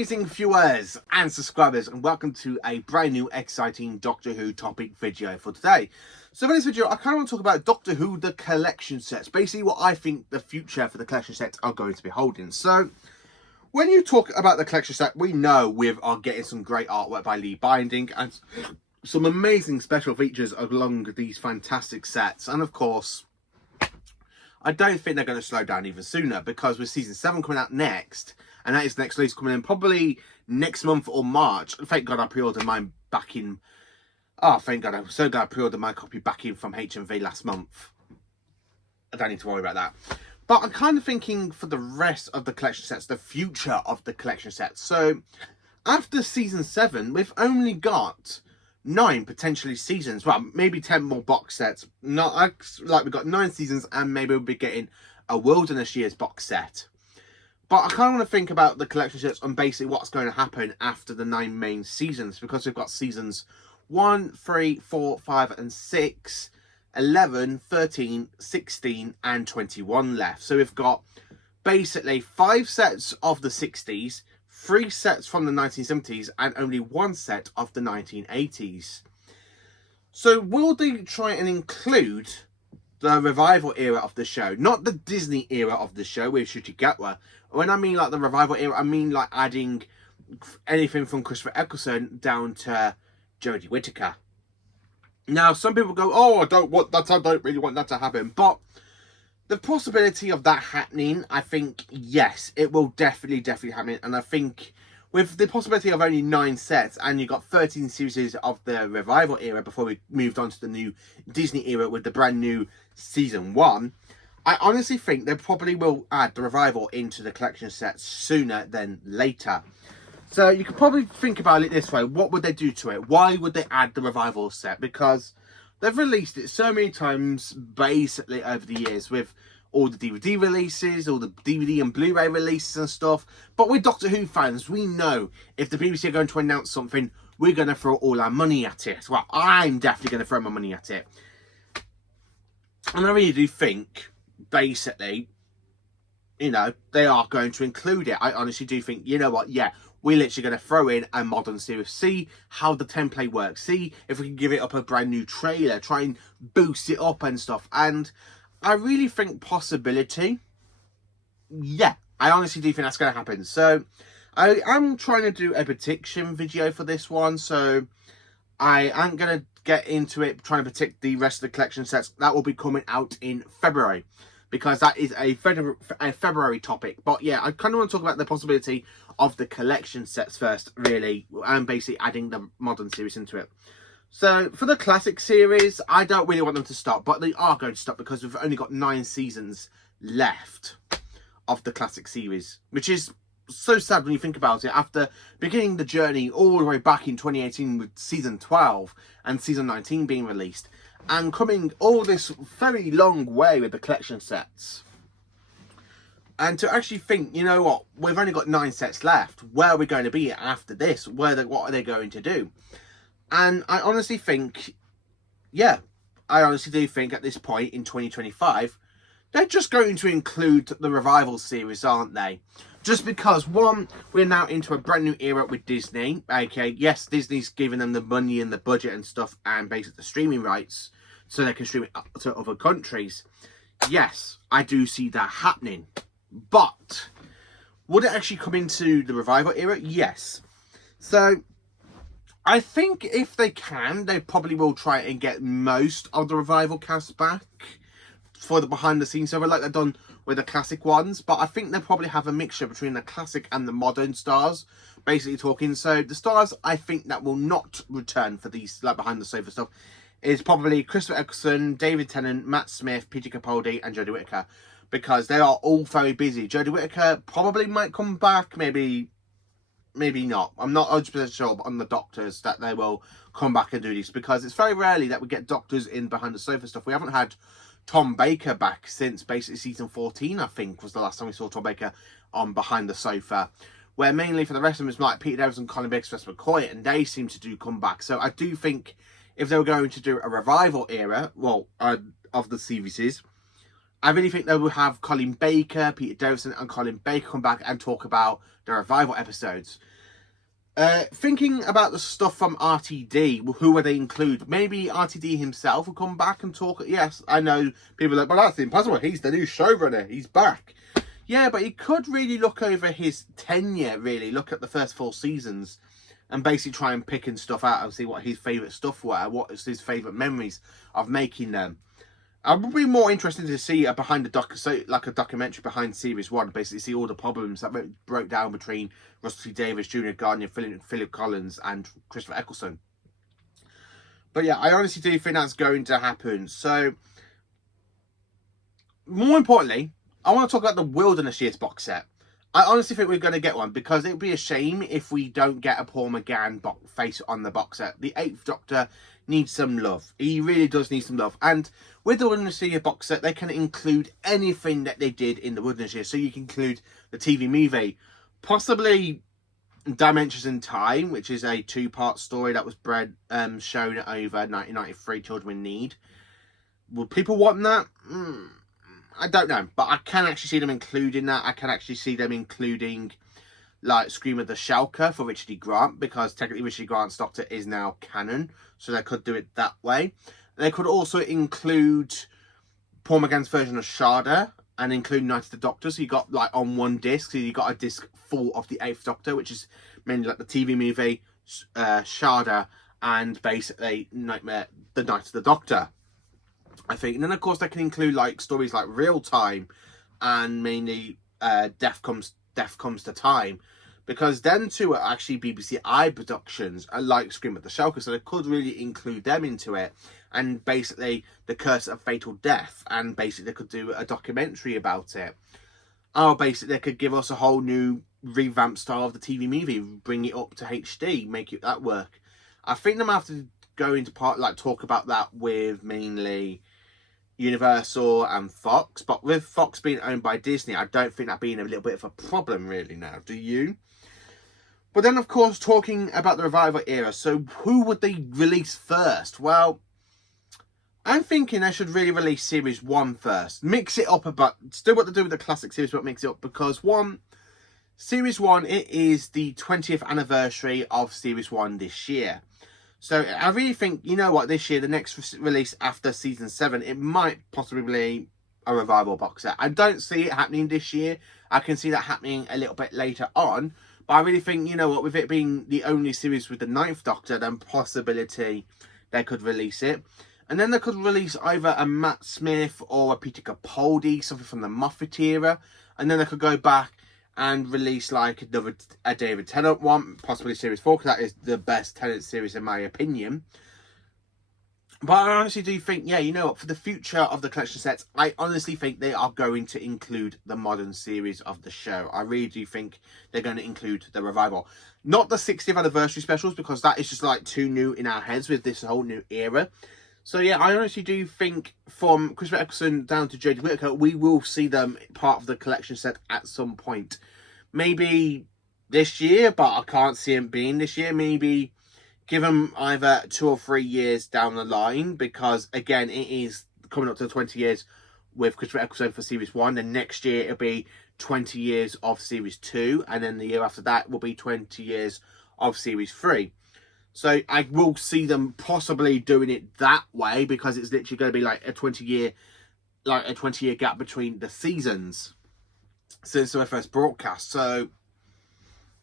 amazing viewers and subscribers, and welcome to a brand new exciting Doctor Who topic video for today. So for this video I kind of want to talk about Doctor Who the collection sets, basically what I think the future for the collection sets are going to be holding. So when you talk about the collection set, we know we are getting some great artwork by Lee Binding and some amazing special features along these fantastic sets, and of course I don't think they're going to slow down even sooner, because with season 7 coming out next, and that is next release coming in probably next month or March. Thank God I pre-ordered mine back in... Oh, thank God. I'm so glad I pre-ordered my copy back in from HMV last month. I don't need to worry about that. But I'm kind of thinking for the rest of the collection sets, the future of the collection sets. So after season 7, we've only got 9 potentially seasons. Well, maybe 10 more box sets. Not like we've got 9 seasons, and maybe we'll be getting a Wilderness Years box set. But I kind of want to think about the collection sets and basically what's going to happen after the 9 main seasons, because we've got seasons 1, 3, 4, 5 and 6, 11, 13, 16 and 21 left. So we've got basically 5 sets of the 60s, 3 sets from the 1970s and only 1 set of the 1980s. So will they try and include the revival era of the show, not the Disney era of the show with Ncuti Gatwa? When I mean like the revival era, I mean like adding anything from Christopher Eccleston down to Jodie Whittaker. Now, some people go, oh, I don't really want that to happen. But the possibility of that happening, I think, yes, it will definitely happen. And I think with the possibility of only 9 sets, and you've got 13 series of the revival era before we moved on to the new Disney era with the brand new season 1, I honestly think they probably will add the revival into the collection sets sooner than later. So you could probably think about it this way. What would they do to it? Why would they add the revival set? Because they've released it so many times basically over the years with all the DVD releases, all the DVD and Blu-ray releases and stuff. But we're Doctor Who fans. We know if the BBC are going to announce something, we're going to throw all our money at it. Well, I'm definitely going to throw my money at it. And I really do think, basically, you know, they are going to include it. I honestly do think, you know what, yeah, we're literally going to throw in a modern series, see how the template works, see if we can give it up a brand new trailer, try and boost it up and stuff. And I really think possibility, yeah, I honestly do think that's going to happen. So I am trying to do a prediction video for this one, so I am going to get into it trying to predict the rest of the collection sets. That will be coming out in February, because that is a February topic. But yeah, I kind of want to talk about the possibility of the collection sets first, really, and basically adding the modern series into it. So for the classic series, I don't really want them to stop, but they are going to stop because we've only got 9 seasons left of the classic series, which is so sad when you think about it, after beginning the journey all the way back in 2018 with season 12 and season 19 being released, and coming all this very long way with the collection sets. And to actually think, you know what, we've only got 9 sets left. Where are we going to be after this? What are they going to do? And I honestly think, yeah, I honestly do think at this point in 2025, they're just going to include the revival series, aren't they? Just because, one, we're now into a brand new era with Disney. Okay, yes, Disney's giving them the money and the budget and stuff, and basically the streaming rights, so they can stream it up to other countries. Yes, I do see that happening. But would it actually come into the revival era? Yes. So I think if they can, they probably will try and get most of the revival cast back for the behind the scenes server, like they've done with the classic ones. But I think they'll probably have a mixture between the classic and the modern stars, basically talking. So the stars I think that will not return for these like behind the sofa stuff is probably Christopher Eccleston, David Tennant, Matt Smith, Peter Capaldi and Jodie Whittaker, because they are all very busy. Jodie Whittaker probably might come back, maybe not. I'm not 100% sure on the doctors that they will come back and do this, because it's very rarely that we get doctors in behind the sofa stuff. We haven't had Tom Baker back since basically season 14, I think, was the last time we saw Tom Baker on behind the sofa. Where mainly for the rest of them, it's like Peter Davis and Colin Biggs, Wes McCoy, and they seem to do come back. So I do think if they were going to do a revival era, well, of the series, I really think they will have Colin Baker, Peter Davison and Colin Baker come back and talk about the revival episodes. Thinking about the stuff from RTD, who would they include? Maybe RTD himself will come back and talk. Yes, I know people are like, but that's impossible. He's the new showrunner. He's back. Yeah, but he could really look over his tenure, really. Look at the first 4 seasons and basically try and pick stuff out and see what his favourite stuff were, what is his favourite memories of making them. I would be more interested to see a behind the like a documentary behind series 1, basically see all the problems that broke down between Russell T Davies, Junior Gardner, Philip Collins, and Christopher Eccleston. But yeah, I honestly do think that's going to happen. So, more importantly, I want to talk about the Wilderness Years box set. I honestly think we're going to get one, because it would be a shame if we don't get a Paul McGann face on the box set. The 8th Doctor needs some love. He really does need some love. And with the Wilderness Years box set, they can include anything that they did in the Wilderness Years. So you can include the TV movie, possibly Dimensions in Time, which is a 2-part story that was shown over 1993, Children in Need. Would people want that? I don't know, but I can actually see them including that. I can actually see them including, like, Scream of the Shalka for Richard E. Grant, because technically Richard E. Grant's Doctor is now canon, so they could do it that way. They could also include Paul McGann's version of Shada and include Night of the Doctor, so you got, like, on one disc, so you got a disc full of the 8th Doctor, which is mainly like the TV movie, Shada, and basically the Night of the Doctor, I think. And then, of course, they can include, like, stories like Real Time and mainly Death Comes to Time, because them two are actually BBC I productions, like Scream at the Shelter, so they could really include them into it. And basically The Curse of Fatal Death, and basically they could do a documentary about it. Or basically they could give us a whole new revamped style of the TV movie, bring it up to HD, make it that work. I think they might have to go into talk about that with mainly Universal and Fox, but with Fox being owned by Disney, I don't think that being a little bit of a problem really now, do you? But then, of course, talking about the revival era, so who would they release first? Well, I'm thinking they should really release Series 1 first. Mix it up, but still what to do with the classic series, but mix it up, because Series 1, it is the 20th anniversary of Series 1 this year. So I really think, you know what, this year, the next release after Season 7, it might possibly be a revival box set. I don't see it happening this year. I can see that happening a little bit later on. But I really think, you know what, with it being the only series with the 9th Doctor, then possibility they could release it. And then they could release either a Matt Smith or a Peter Capaldi, something from the Moffat era. And then they could go back and release like a David Tennant one, possibly Series 4, because that is the best Tennant series in my opinion. But I honestly do think, yeah, you know what, for the future of the collection sets, I honestly think they are going to include the modern series of the show. I really do think they're going to include the revival. Not the 60th anniversary specials, because that is just like too new in our heads with this whole new era. So yeah, I honestly do think from Christopher Eccleston down to Jodie Whittaker, we will see them part of the collection set at some point. Maybe this year, but I can't see them being this year. Maybe give them either 2 or 3 years down the line, because again, it is coming up to 20 years with Christopher Eccleston for Series 1. Then next year it'll be 20 years of Series 2, and then the year after that will be 20 years of Series 3. So I will see them possibly doing it that way, because it's literally going to be like a 20-year gap between the seasons since their first broadcast. So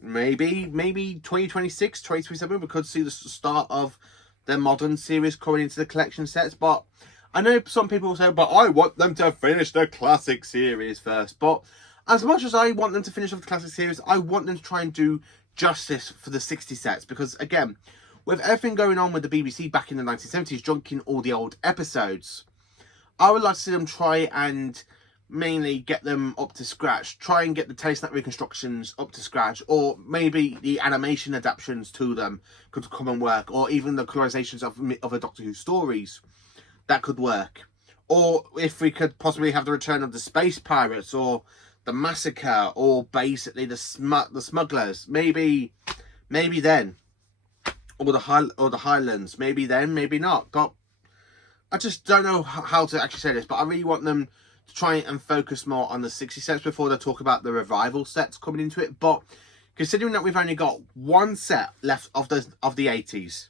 maybe 2026, 2027, we could see the start of the modern series coming into the collection sets. But I know some people will say, but I want them to finish the classic series first. But as much as I want them to finish off the classic series, I want them to try and do justice for the 60 sets, because again, with everything going on with the BBC back in the 1970s, junking all the old episodes, I would like to see them try and mainly get them up to scratch, try and get the Telesnap reconstructions up to scratch, or maybe the animation adaptations to them could come and work, or even the colorizations of other Doctor Who stories, that could work. Or if we could possibly have the return of the Space Pirates, or the Massacre, or basically the Smugglers, maybe then, or the Highlands, maybe then, maybe not. But I just don't know how to actually say this, but I really want them to try and focus more on the 60 sets before they talk about the revival sets coming into it. But considering that we've only got one set left of the 80s,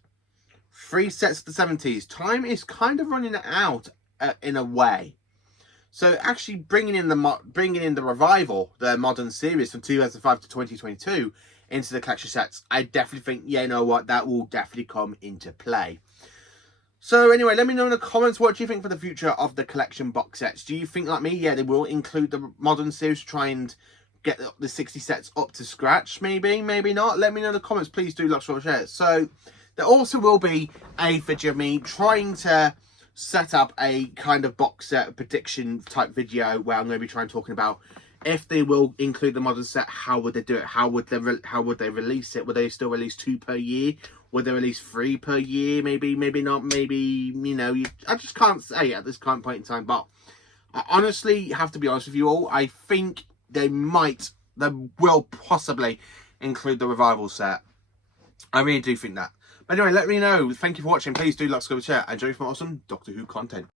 3 sets of the 70s, time is kind of running out in a way. So actually bringing in the revival, the modern series from 2005 to 2022 into the collection sets, I definitely think, yeah, you know what, that will definitely come into play. So anyway, let me know in the comments, what do you think for the future of the collection box sets? Do you think, like me, yeah, they will include the modern series to try and get the 60 sets up to scratch? Maybe, maybe not. Let me know in the comments. Please do like, subscribe, share. So there also will be a video of me trying to set up a kind of box set prediction type video where I'm going to be talking about if they will include the modern set, how would they do it? How would they release it? Would they still release 2 per year? Would they release 3 per year? Maybe, maybe not. Maybe, you know, I just can't say at this current point in time. But I honestly have to be honest with you all. I think they will possibly include the revival set. I really do think that. But anyway, let me know. Thank you for watching. Please do like, subscribe, share, and join me for awesome Doctor Who content.